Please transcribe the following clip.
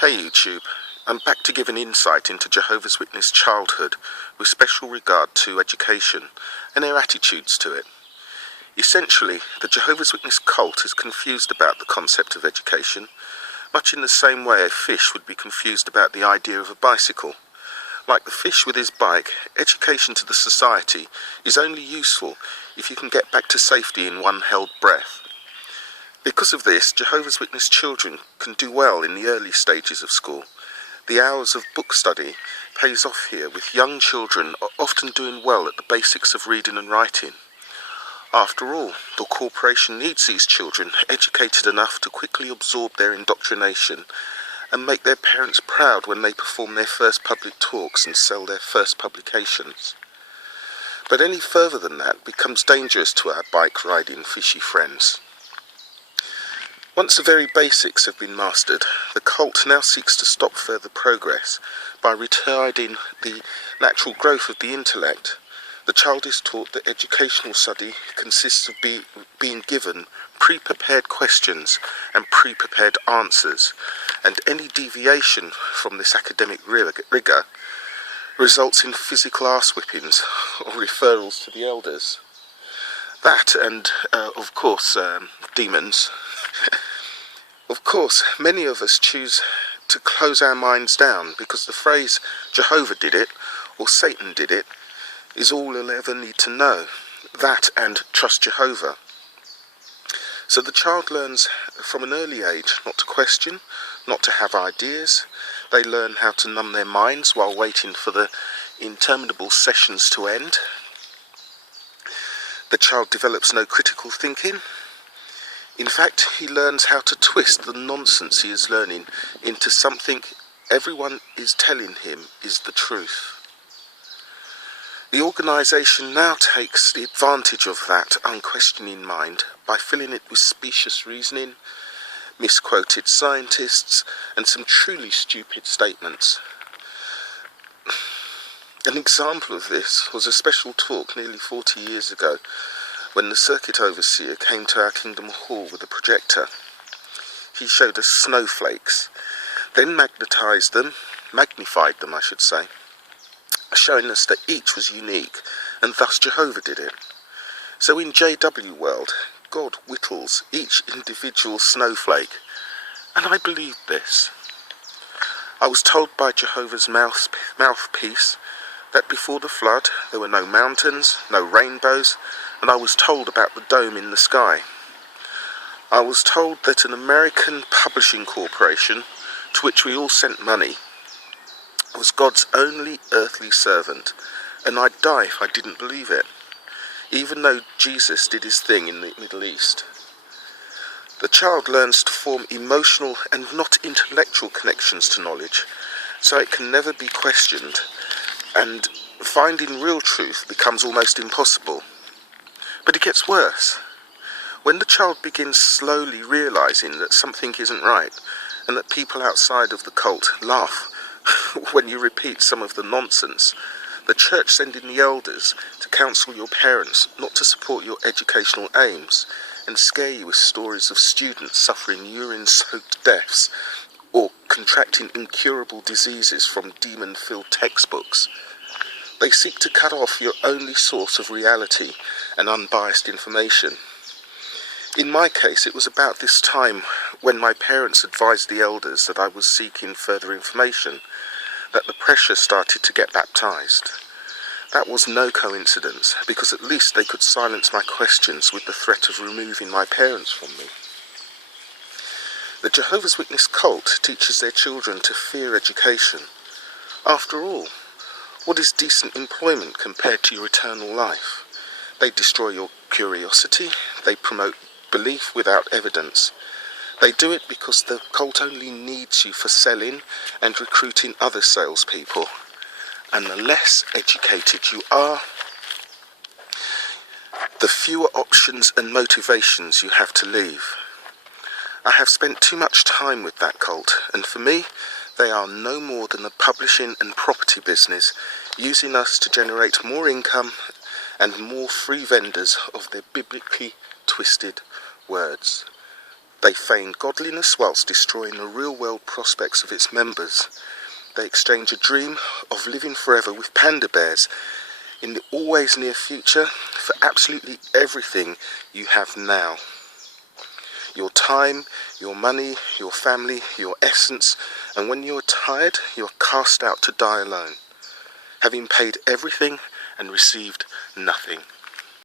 Hey YouTube, I'm back to give an insight into Jehovah's Witness childhood with special regard to education and their attitudes to it. Essentially, the Jehovah's Witness cult is confused about the concept of education, much in the same way a fish would be confused about the idea of a bicycle. Like the fish with his bike, education to the society is only useful if you can get back to safety in one held breath. Because of this, Jehovah's Witness children can do well in the early stages of school. The hours of book study pays off here, with young children often doing well at the basics of reading and writing. After all, the corporation needs these children educated enough to quickly absorb their indoctrination and make their parents proud when they perform their first public talks and sell their first publications. But any further than that becomes dangerous to our bike-riding fishy friends. Once the very basics have been mastered, the cult now seeks to stop further progress by retarding the natural growth of the intellect. The child is taught that educational study consists of being given pre-prepared questions and pre-prepared answers, and any deviation from this academic rigour results in physical arse-whippings or referrals to the elders. That and, of course, demons. Of course, many of us choose to close our minds down because the phrase Jehovah did it or Satan did it is all we'll ever need to know. That and trust Jehovah. So the child learns from an early age not to question, not to have ideas. They learn how to numb their minds while waiting for the interminable sessions to end. The child develops no critical thinking. In fact, he learns how to twist the nonsense he is learning into something everyone is telling him is the truth. The organisation now takes the advantage of that unquestioning mind by filling it with specious reasoning, misquoted scientists, and some truly stupid statements. An example of this was a special talk nearly 40 years ago, when the circuit overseer came to our Kingdom Hall with a projector. He showed us snowflakes, then magnified them, showing us that each was unique, and thus Jehovah did it. So in JW world, God whittles each individual snowflake, and I believed this. I was told by Jehovah's mouthpiece that before the flood there were no mountains, no rainbows, and I was told about the dome in the sky. I was told that an American publishing corporation, to which we all sent money, was God's only earthly servant, and I'd die if I didn't believe it, even though Jesus did his thing in the Middle East. The child learns to form emotional and not intellectual connections to knowledge, so it can never be questioned, and finding real truth becomes almost impossible. But it gets worse. When the child begins slowly realising that something isn't right, and that people outside of the cult laugh when you repeat some of the nonsense, the church sending the elders to counsel your parents not to support your educational aims and scare you with stories of students suffering urine-soaked deaths or contracting incurable diseases from demon-filled textbooks. They seek to cut off your only source of reality and unbiased information. In my case, it was about this time when my parents advised the elders that I was seeking further information, that the pressure started to get baptized. That was no coincidence, because at least they could silence my questions with the threat of removing my parents from me. The Jehovah's Witness cult teaches their children to fear education. After all, what is decent employment compared to your eternal life? They destroy your curiosity. They promote belief without evidence. They do it because the cult only needs you for selling and recruiting other salespeople. And the less educated you are, the fewer options and motivations you have to leave. I have spent too much time with that cult, and for me, they are no more than a publishing and property business, using us to generate more income and more free vendors of their biblically twisted words. They feign godliness whilst destroying the real-world prospects of its members. They exchange a dream of living forever with panda bears in the always near future for absolutely everything you have now. Your time, your money, your family, your essence, and when you are tired, you are cast out to die alone, having paid everything and received nothing.